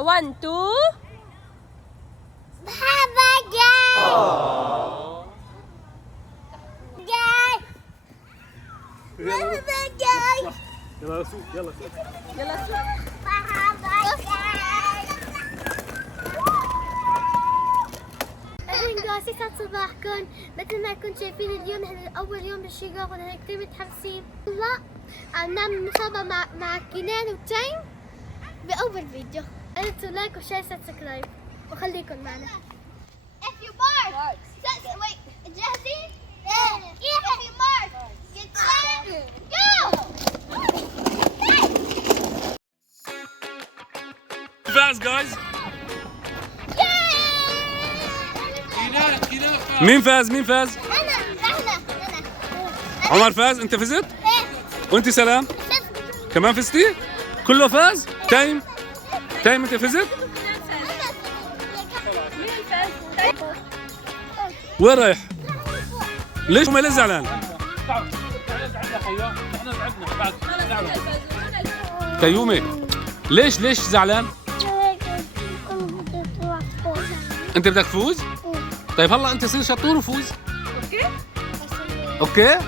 1 2 Baba Jai. Jai. Baba Jai. يلا سوق يلا سوق. يلا سوق. Baba Jai. أهلا يسعد صباحكم. مثل ما كنتم شايفين اليوم نحن أول يوم بالشقاق ونحن كثير متحمسين. والله عم نعمل مسابقة مع كنان وتايم بأول فيديو. انتوا لايك وشير سبسكرايب وخليكم معنا. If you mark, wait, جاهزين؟ If you mark, get set, go! فاز جايز. Yay! مين فاز؟ مين فاز؟ أنا عمر فاز. انت فزت؟ إيه. وانت سلام؟ كمان فزتي؟ كله فاز؟ تايم انت فزت؟ وين رايح؟ ليش ما زعلان؟ تيومي ليش زعلان؟ انت بدك تفوز؟ طيب هلا انت صير شطور وفوز. اوكي؟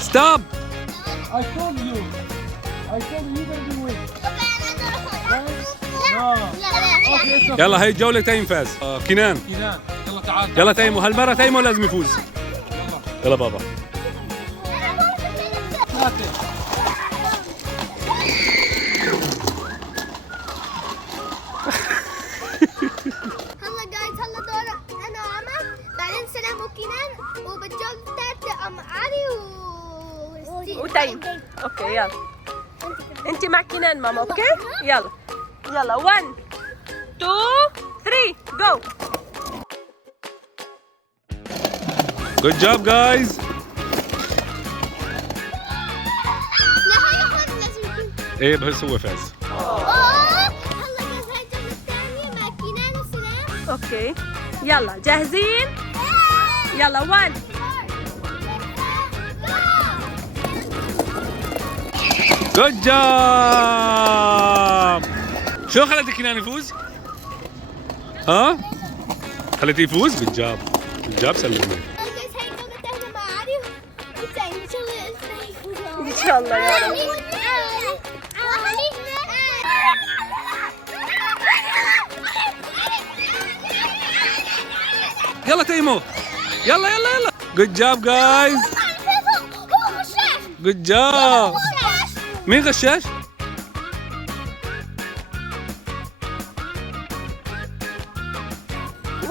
ستوب. I told you you're gonna be win. يلا هي الجولة تيم فاز. كنان كنان يلا تعال يلا تيمو، هالمرة تيمو لازم يفوز. يلا بابا. هلا جايز هلا دورة أنا وعمر بعدين سلام وكنان وبالجولة الثالثة علي وتايم. اوكي يلا. انت مع كنان ماما. اوكي يلا. يلا 1 2 3 جو. Good job guys. لا هاي أخوات لازم يكون. ايه بس هو فاز. هلا جايز هاي الجولة الثانية مع كنان وسلام. اوكي يلا جاهزين؟ يلا 1 Good job. شو خلتك كنان يفوز؟ ها؟ خليتيه يفوز؟ Good job. Good job سلمي. جايز هاي الجولة الثالثة مع علي وتايم إن شاء الله يفوزون. ان شاء الله يا رب. يلا تيمو. يلا. Good job guys. هو غشاش. Good job. مين غشاش؟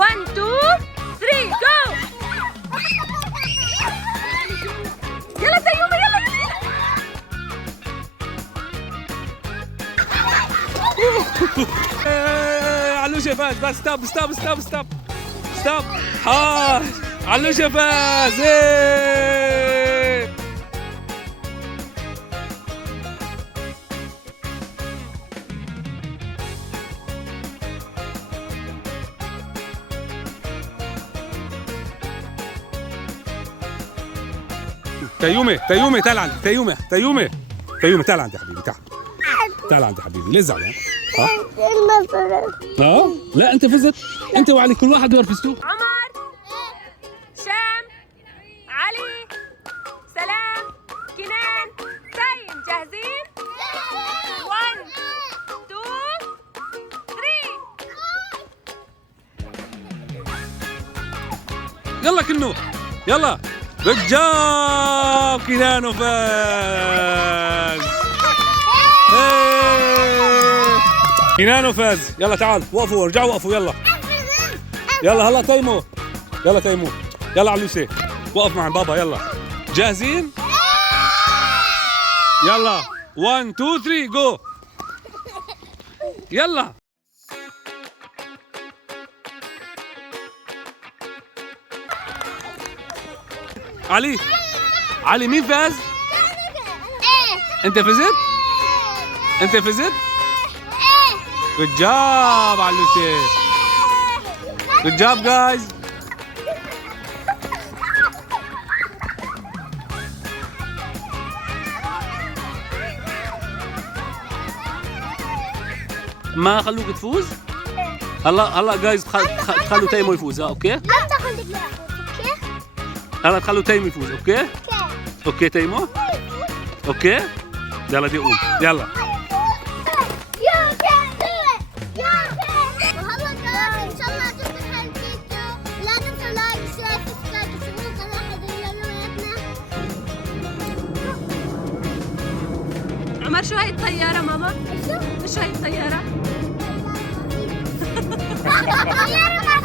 one two three go. يلا تيومي يلا. علوشة فاز. بس ستوب. علوشة فاز. إيه. تيومي تعال عندي. تيومي تعال عندي حبيبي. تعال عندي حبيبي. ليه زعلان؟ ها؟ لا انت فزت. انت وعلي كل واحد يرفزتوا. عمر شام علي سلام كنان تايم. جاهزين؟ 1 2 3 يلا كنو يلا. جود جاب كنان وفاز. إيه. كنان فاز. يلا تعال وقفوا ارجعوا وقفوا. يلا هلا تيمو. يلا علوسي وقف مع بابا. يلا جاهزين؟ يلا 1 2 3 جو. يلا علي مين فاز؟ انت فزت؟ Good job علوشي. Good job guys. ما خلوك تفوز؟ هلا جايز تخلوا تيمو يفوز. اوكي؟ لا تاخذ لك اوكي؟ هلا تخلوا تيمو يفوز. اوكي؟ اوكي تيمو؟ اوكي؟ يلا دي قوم يلا. يا كابتن يا كابتن. وهلا جايز ان شاء الله عجبكم هالفيديو. لا تنسوا لايك شير سبسكرايب وتسوون قناة حضرياتنا. عمر شو هاي الطيارة ماما؟ شو؟ شو هاي الطيارة؟ طيارة